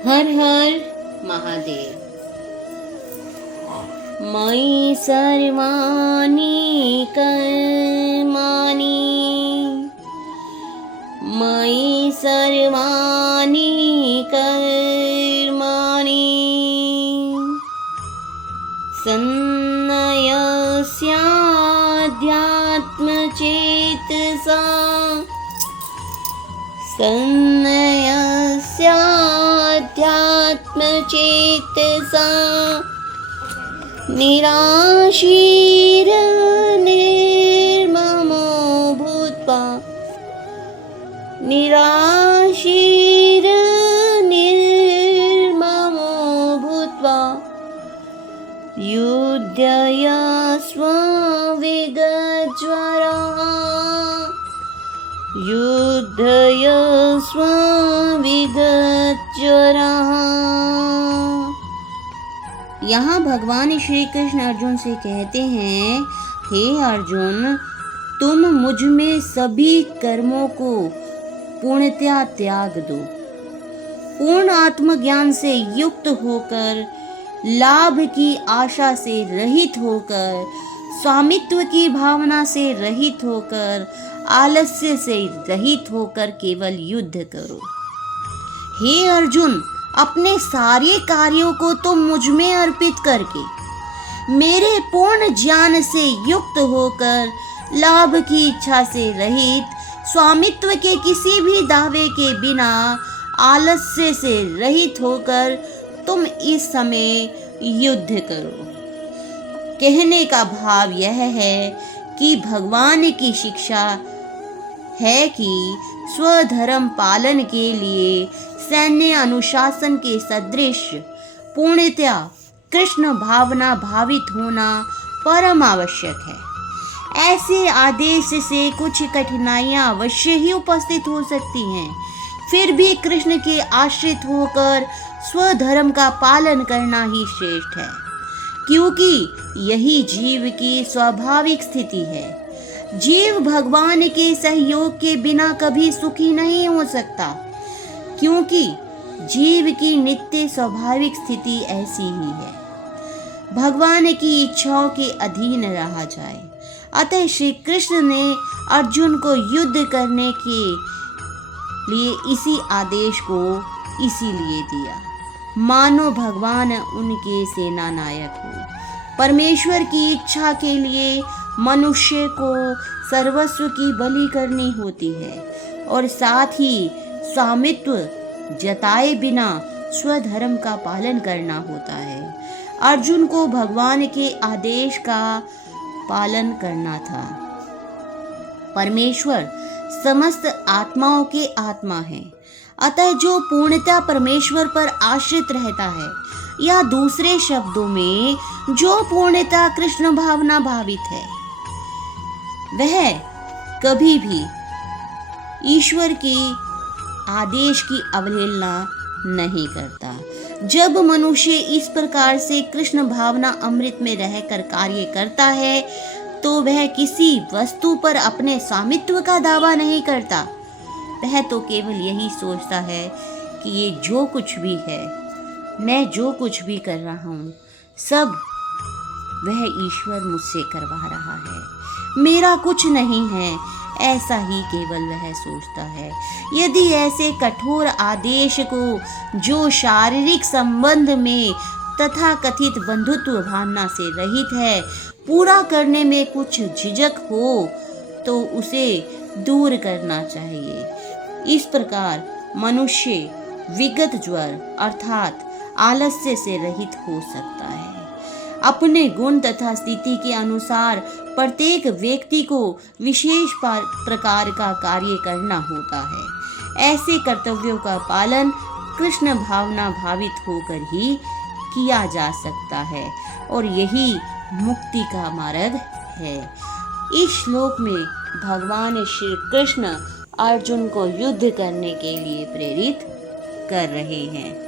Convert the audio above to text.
हर हर महादेव। मयि सर्वाणि कर्माणि, मयि सर्वाणि कर्माणि सन्न्यस्याध्यात्मचेतसा, सन्न्यस्याध्यात्मचेतसा निराशीर्निर्ममो भूत्वा, निराशीर्निर्ममो भूत्वा युध्यस्व विगतज्वरः, युध्यस्व विगतज्वरः। यहाँ भगवान श्री कृष्ण अर्जुन से कहते हैं, हे अर्जुन, तुम मुझ में सभी कर्मों को पूर्णतया त्याग दो। पूर्ण आत्मज्ञान से युक्त होकर, लाभ की आशा से रहित होकर, स्वामित्व की भावना से रहित होकर, आलस्य से रहित होकर केवल युद्ध करो। हे अर्जुन, अपने सारे कार्यों को तो मुझ में अर्पित करके, मेरे पूर्ण ज्ञान से युक्त होकर, लाभ की इच्छा से रहित, स्वामित्व के किसी भी दावे के बिना, आलस्य से रहित होकर तुम इस समय युद्ध करो। कहने का भाव यह है कि भगवान की शिक्षा है कि स्वधर्म पालन के लिए सैन्य अनुशासन के सदृश पूर्णतया कृष्ण भावना भावित होना परम आवश्यक है। ऐसे आदेश से कुछ कठिनाइयां अवश्य ही उपस्थित हो सकती हैं, फिर भी कृष्ण के आश्रित होकर स्वधर्म का पालन करना ही श्रेष्ठ है, क्योंकि यही जीव की स्वाभाविक स्थिति है। जीव भगवान के सहयोग के बिना कभी सुखी नहीं हो सकता, क्योंकि जीव की नित्य स्वाभाविक स्थिति ऐसी ही है, भगवान की इच्छाओं के अधीन रहा जाए। अतः श्री कृष्ण ने अर्जुन को युद्ध करने के लिए इसी आदेश को इसीलिए दिया, मानो भगवान उनके सेना नायक हो। परमेश्वर की इच्छा के लिए मनुष्य को सर्वस्व की बलि करनी होती है और साथ ही स्वामित्व जताए बिना स्वधर्म का पालन करना होता है। अर्जुन को भगवान के आदेश का पालन करना था। परमेश्वर समस्त आत्माओं के आत्मा है, अतः जो पूर्णतः परमेश्वर पर आश्रित रहता है, या दूसरे शब्दों में जो पूर्णतः कृष्ण भावना भावित है, वह कभी भी ईश्वर के आदेश की अवहेलना नहीं करता। जब मनुष्य इस प्रकार से कृष्ण भावना अमृत में रहकर कार्य करता है, तो वह किसी वस्तु पर अपने स्वामित्व का दावा नहीं करता। वह तो केवल यही सोचता है कि ये जो कुछ भी है, मैं जो कुछ भी कर रहा हूँ, सब वह ईश्वर मुझसे करवा रहा है, मेरा कुछ नहीं है, ऐसा ही केवल वह सोचता है। यदि ऐसे कठोर आदेश को, जो शारीरिक संबंध में तथा कथित बंधुत्व भावना से रहित है, पूरा करने में कुछ झिझक हो, तो उसे दूर करना चाहिए। इस प्रकार मनुष्य विगत ज्वर अर्थात आलस्य से रहित हो सकता है। अपने गुण तथा स्थिति के अनुसार प्रत्येक व्यक्ति को विशेष प्रकार का कार्य करना होता है। ऐसे कर्तव्यों का पालन कृष्ण भावना भावित होकर ही किया जा सकता है, और यही मुक्ति का मार्ग है। इस श्लोक में भगवान श्री कृष्ण अर्जुन को युद्ध करने के लिए प्रेरित कर रहे हैं।